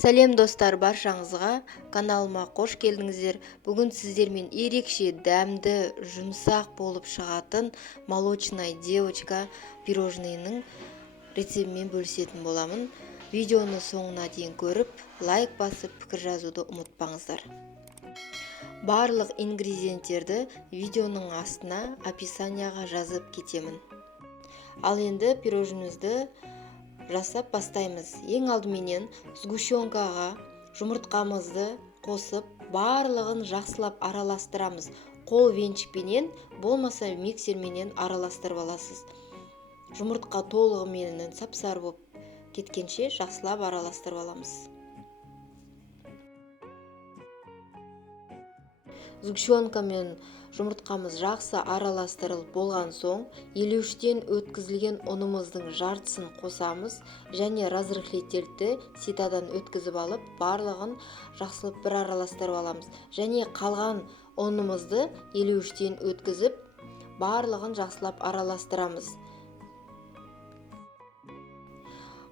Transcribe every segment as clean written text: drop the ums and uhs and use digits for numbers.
Сәлем достар, баршаңызға каналыма қош келдіңіздер. Бүгін сіздермен ерекше дәмді, жұмсақ болып шығатын молочная девочка пирожныйның рецептімен бөлісетін боламын. Видеоны соңына дейін көріп, лайк басып, пікір жазуды ұмытпаңыздар. Барлық ингредиенттерді видеоның астына описанияға жазып кетемін. Ал енді пирожнымызды жасап бастаймыз. Ең алдыменен сгущенкаға жұмыртқамызды қосып, барлығын жақсылап араластырамыз. Қол венчикпенен, болмаса миксерменен араластырып аласыз. Жұмыртқа толығымен сап-сары болып кеткенше жақсылап араластырып аламыз. Сгущенка мен жұмыртқамыз жақсы араластырылып болған соң, елеуіштен өткізілген ұнымыздың жартысын қосамыз және разрыхлительді ситадан өткізіп алып, барлығын жақсылап бір араластырып аламыз. Және қалған ұнымызды елеуіштен өткізіп, барлығын жақсылап араластырамыз.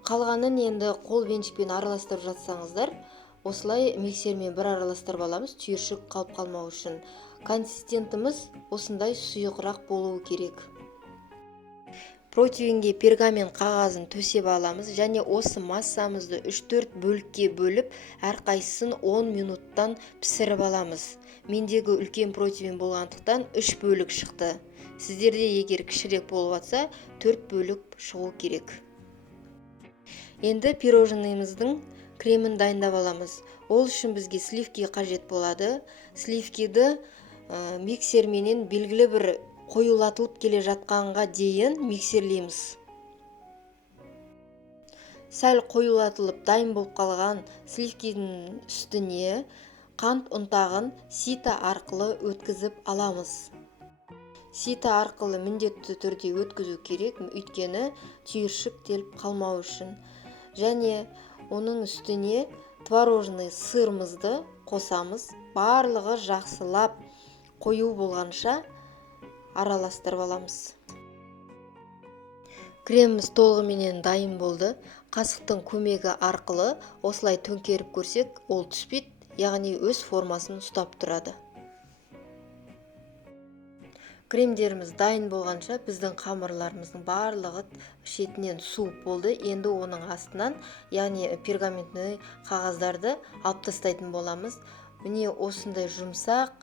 Қалғанын енді қол венчикпен араластырып жатсаңыздар, осылай миксермен бір араластырып аламыз, түйіршік қалып қалмау үшін. Консистентіміз осындай сұйығырақ болуы керек. Противенге пергамент қағазын төсеп аламыз және осы массамызды 3-4 бөлікке бөліп, әрқайсысын 10 минуттан пісіріп аламыз. Мендегі үлкен противен болғандықтан 3 бөлік шықты. Сіздерде егер кішірек болып жатса, 4 бөлік шығу керек. Енді пирожныйымыздың кремін дайындап аламыз. Ол үшін бізге сливки қажет болады. Сливкиді миксерменен белгілі бір қоюлатылып келе жатқанға дейін миксерлейміз. Сәл қоюлатылып дайын болып қалған сливкидің үстіне қант ұнтағын сита арқылы өткізіп аламыз. Сита арқылы міндетті түрде өткізу керек, өйткені түйіршік теліп қалмау үшін. Және оның үстіне творожный сырымызды қосамыз. Барлығы жақсылап қою болғанша араластырып аламыз. Креміміз толығымен дайын болды. Қасықтың көмегі арқылы осылай төңкеріп көрсек, ол түспейді, яғни өз формасын ұстап тұрады. Кремдеріміз дайын болғанша біздің қамырларымыздың барлығы шетінен суып болды. Енді оның астынан, яғни пергаментный қағаздарды алып тастайтын боламыз. Міне осындай жұмсақ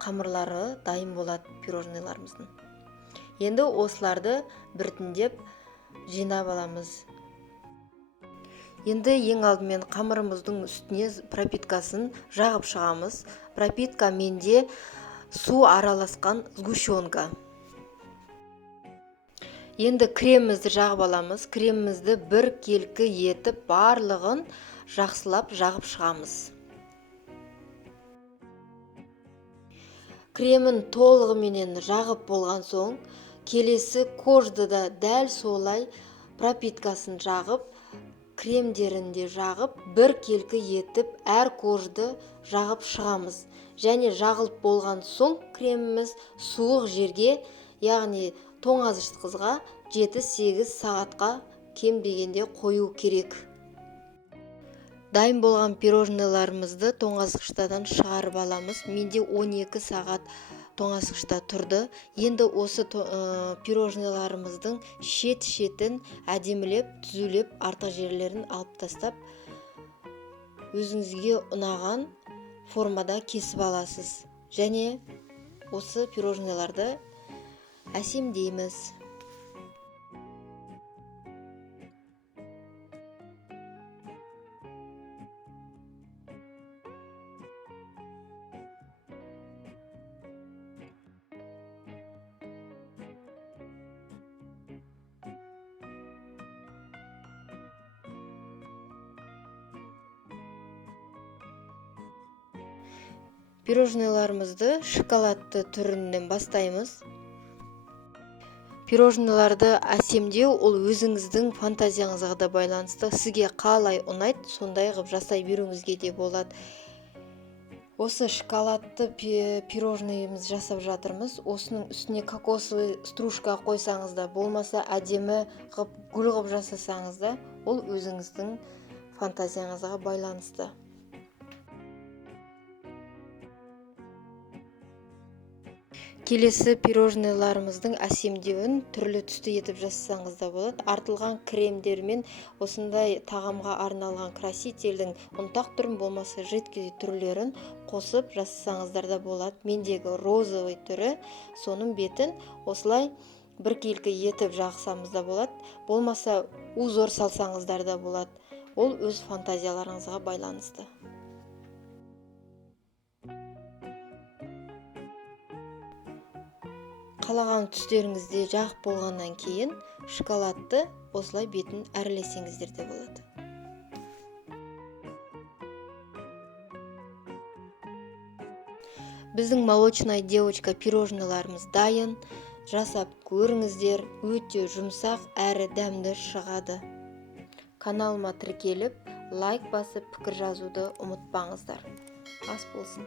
қамырлары дайын болады пирожныйларымыздың. Енді осыларды біртіндеп жинап аламыз. Енді ең алдымен қамырымыздың үстіне пропиткасын жағып шығамыз. Пропитка менде су араласқан сгущенка. Енді кремімізді жағып аламыз. Кремімізді бір келкі етіп барлығын жақсылап жағып шығамыз. Кремін толығымен жағып болған соң, келесі кожды да дәл солай пропиткасын жағып, кремдерінде жағып, бір келкі етіп әр кожды жағып шығамыз. Және жағылып болған соң креміміз суық жерге, яғни тоңазытқышқа 7-8 сағатқа кем дегенде қою керек. Дайын болған пирожныйларымызды тоңазытқыштан шығарып аламыз. Менде 12 сағат тоңазытқышта тұрды. Енді осы пирожныйларымыздың шет-шетін әдемілеп, түзулеп, артық жерлерін алып тастап, өзіңізге ұнаған формада кесіп аласыз. Және осы пирожныйларды әсемдейміз. Пирожныйларымызды шоколадты түрінен бастаймыз. Пирожныйларды әсемдеу ол өзіңіздің фантазияңызға да байланысты. Сізге қалай ұнайды, сондай ғып жасай беруіңізге де болады. Осы шоколадты пирожныйымыз жасап жатырмыз. Осының үстіне кокосовый стружка қойсаңыз да, болмаса әдемі ғып, гүл ғып жасасаңыз да, ол өзіңіздің фантазияңызға байланысты. Келесі пирожныйларымыздың әсемдеуін түрлі түсті етіп жасасаңыз да болады. Артылған кремдермен осындай тағамға арналған красительдің ұнтақ түрін болмаса жидкий түрлерін қосып жасасаңыздар да болады. Мендегі розовый түрі, соның бетін осылай біркелкі етіп жақсамыз да болады. Болмаса узор салсаңыздар да болады. Ол өз фантазияларыңызға байланысты. Қалаған түстеріңізде жағып болғаннан кейін шоколадты осылай бетін әрлесеңіздер де болады. Біздің молочная девочка пирожныйларымыз дайын. Жасап көріңіздер, өте жұмсақ әрі дәмді шығады. Каналыма тіркеліп, лайк басып, пікір жазуды ұмытпаңыздар. Ас болсын.